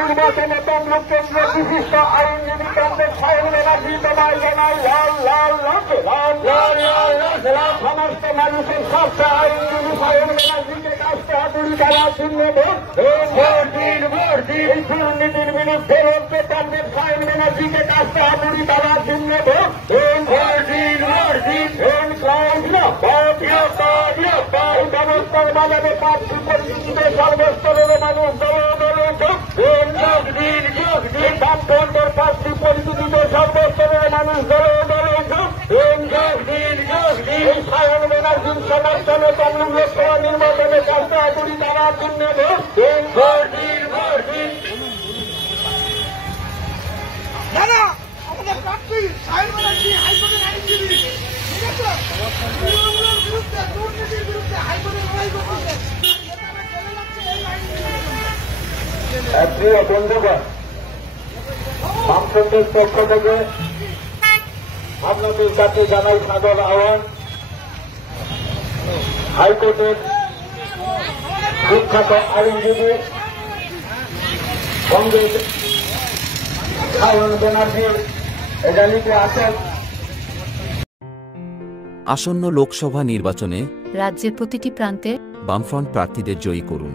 নির্বাচনে তমলুক কেন্দ্রের বিশিষ্ট আইনজীবী কমরেড সাহেব ব্যানার্জি তোমায় জানাই লাল লাল সমস্ত মানুষের স্বার্থে আইনজীবী সাহেব ব্যানার্জিকে কাজটা হাতুড়ি দেওয়ার জন্য দুর্নীতির বিরুদ্ধে লড়তে কমরেড সাহেব ব্যানার্জিকে কাজটা হাতুড়ি দেওয়ার জন্য ব্যবস্থার বাজারে প্রার্থী পরিস্থিতিতে সর্বস্তরের মানুষ বামফ্রন্টের প্রার্থী পরিস্থিতিতে সর্বস্তরের মানুষ সায়ন ব্যানার্জির সমর্থনে তমলুক লোকসভা নির্বাচনে কাজটা হাতুড়ি দেওয়ার জন্য দাদা আমাদের প্রার্থী সায়ন ব্যানার্জি হাইকোর্টের আইনজীবী ঠিক আছে বিরুদ্ধে দুর্নীতির বিরুদ্ধে হাইকোর্টে লড়াই করতেছে প্রিয় বন্ধুগণ, বামফ্রন্টের পক্ষ থেকে আপনাদের কাছে জানাই সাদর আহ্বান। হাইকোর্টের বিখ্যাত আইনজীবী কংগ্রেস সায়ন ব্যানার্জির র্যালিতে আসেন। আসন্ন লোকসভা নির্বাচনে রাজ্যের প্রতিটি প্রান্তে বামফ্রন্ট প্রার্থীদের জয়ী করুন।